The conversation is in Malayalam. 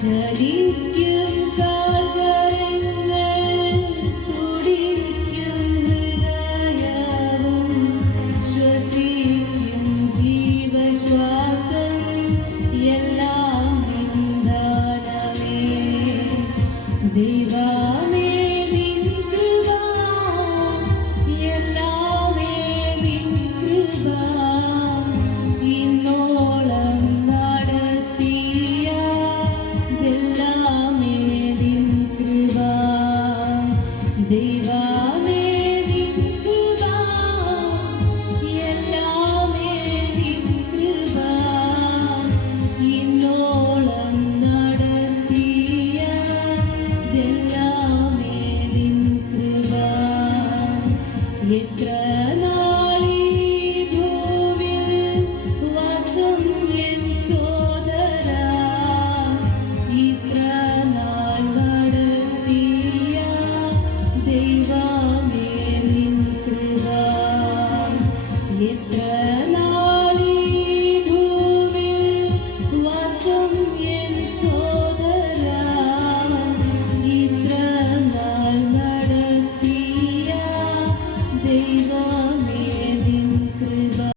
ചലിക്കും കാൽകരങ്ങൾ, തുടിക്കും ഹൃദയവും, ശ്വസിക്കും ജീവശ്വാസം, എല്ലാം നിന്ദാനമേ. ദൈവമേ നിൻ കൃപ, എല്ലാമേ നിൻ കൃപ, ഇന്നോളം നടത്തിയ ദൈവമേ നിൻ കൃപ, ദൈവമേ നിൻ കൃപ, എല്ലാമേ നിൻ കൃപ, ഇന്നോളം നടത്തിയ ദൈവമേ നിൻ കൃപ. എത്ര നാളീ ഭൂവിൽ വാസം എൻ സോദരാ, ഇത്ര നാൾ നടത്തിയ ദൈവ